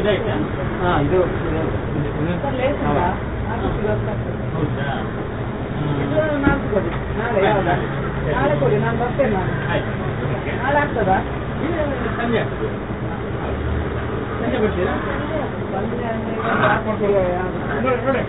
ಇದಾಯ್ತಾ? ಹಾಂ, ಇದು ಹೌದಾ? ನಾಲ್ಕು ಕೊಡಿ, ನಾಳೆ ಯಾವ್ದಾ? ನಾಳೆ ಕೊಡಿ, ನಾನು ಬರ್ತೇನೆ. ನಾನು ಆಯ್ತು, ನಾಳೆ ಆಗ್ತದಾ? ಸಂಜೆ ಆಗ್ತದೆ. ಸಂಜೆ ಬರ್ತೀರಾ? ಸಂಜೆ ಅಂದರೆ ನೋಡಿ